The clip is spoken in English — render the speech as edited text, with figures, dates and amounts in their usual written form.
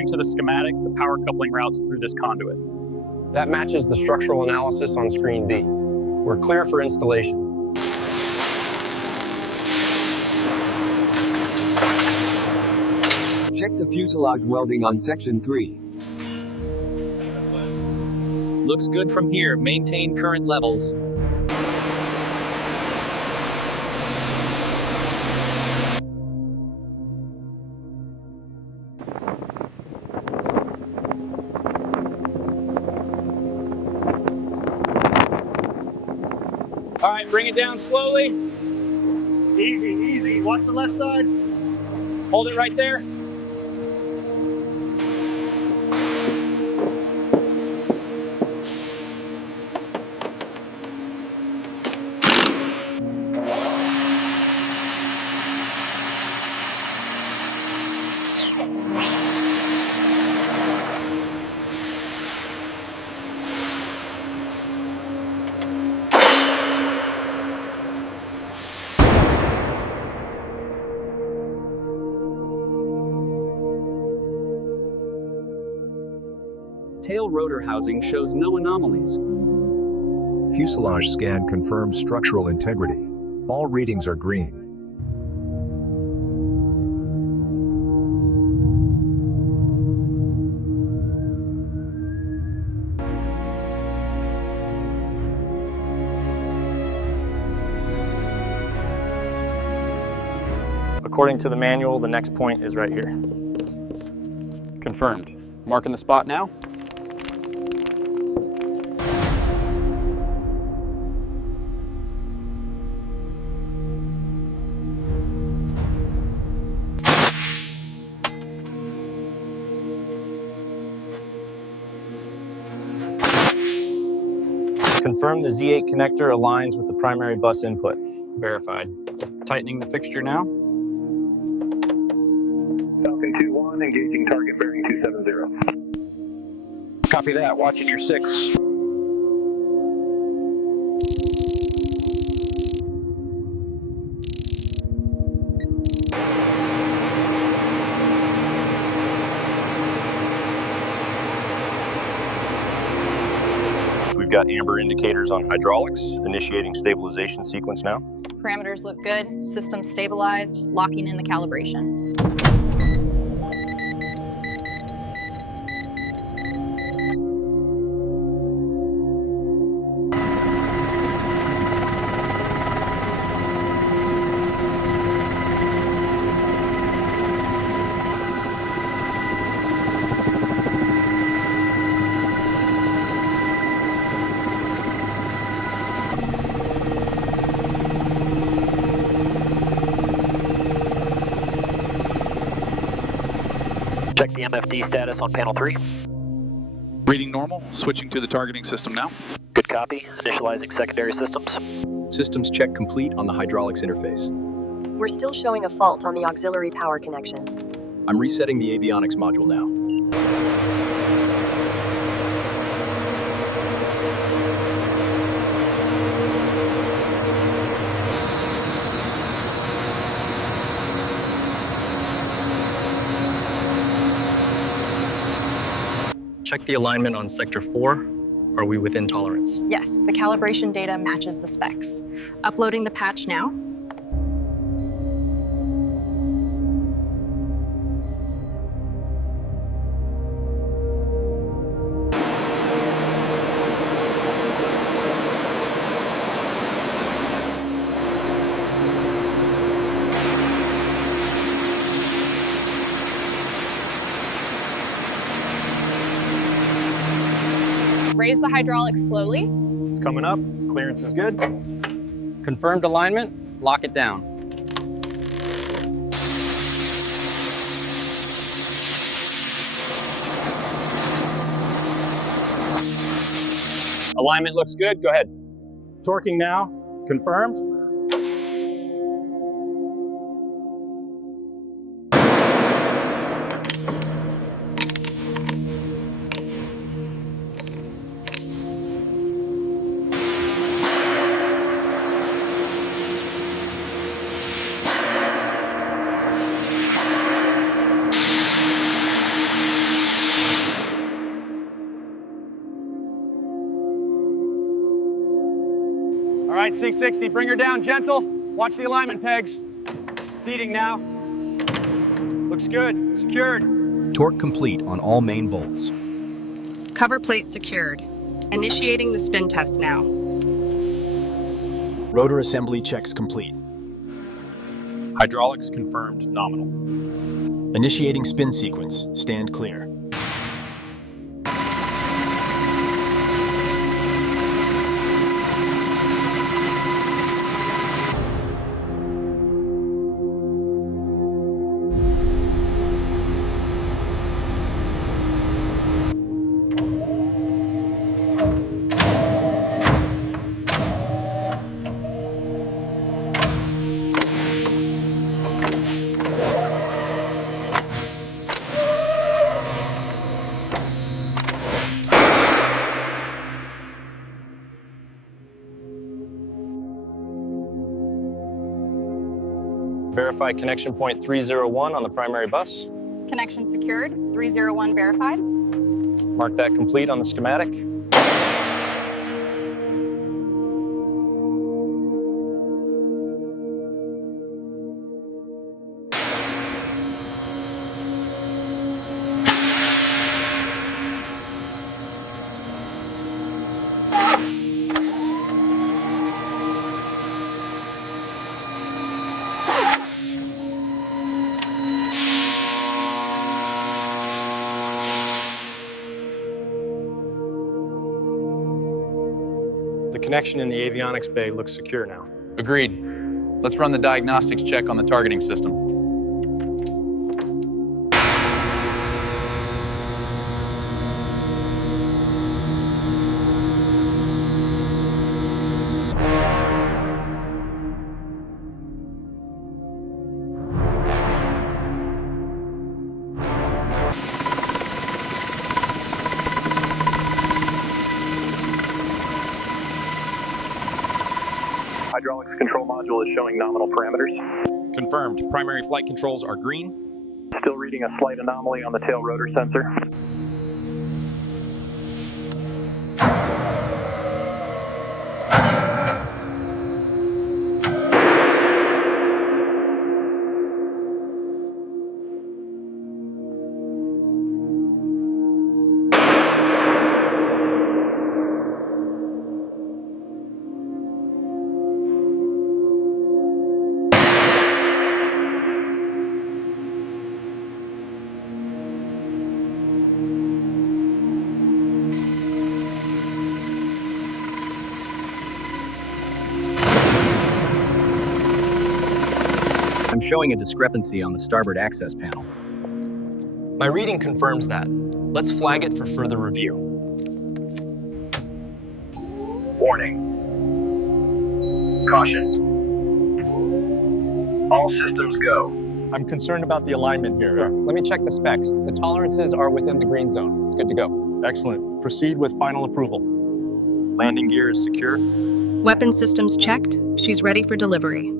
According to the schematic, the power coupling routes through this conduit. That matches the structural analysis on screen B. We're clear for installation. Check the fuselage welding on section 3. Looks good from here. Maintain current levels. All right, bring it down slowly. Easy, easy. Watch the left side. Hold it right there. Tail rotor housing shows no anomalies. Fuselage scan confirms structural integrity. All readings are green. According to the manual, the next point is right here. Confirmed. Marking the spot now. Confirm the Z8 connector aligns with the primary bus input. Verified. Tightening the fixture now. Falcon 2-1, engaging target bearing 270. Copy that. Watch at your 6. We've got amber indicators on hydraulics, initiating stabilization sequence now. Parameters look good, system stabilized, locking in the calibration. Check the MFD status on panel 3. Reading normal, switching to the targeting system now. Good copy, initializing secondary systems. Systems check complete on the hydraulics interface. We're still showing a fault on the auxiliary power connection. I'm resetting the avionics module now. Check the alignment on Sector 4. Are we within tolerance? Yes, the calibration data matches the specs. Uploading the patch now. Raise the hydraulics slowly. It's coming up. Clearance is good. Confirmed alignment. Lock it down. Alignment looks good. Go ahead. Torquing now. Confirmed. right, C60, bring her down gentle. Watch the alignment pegs. Seating now. Looks good, secured. Torque complete on all main bolts. Cover plate secured. Initiating the spin test now. Rotor assembly checks complete. Hydraulics confirmed nominal. Initiating spin sequence. Stand clear. Verify connection point 301 on the primary bus. Connection secured. 301 verified. Mark that complete on the schematic. The connection in the avionics bay looks secure now. Agreed. Let's run the diagnostics check on the targeting system. Hydraulics control module is showing nominal parameters. Confirmed. Primary flight controls are green. Still reading a slight anomaly on the tail rotor sensor. I'm showing a discrepancy on the starboard access panel. My reading confirms that. Let's flag it for further review. Warning. Caution. All systems go. I'm concerned about the alignment here. Let me check the specs. The tolerances are within the green zone. It's good to go. Excellent. Proceed with final approval. Landing gear is secure. Weapon systems checked. She's ready for delivery.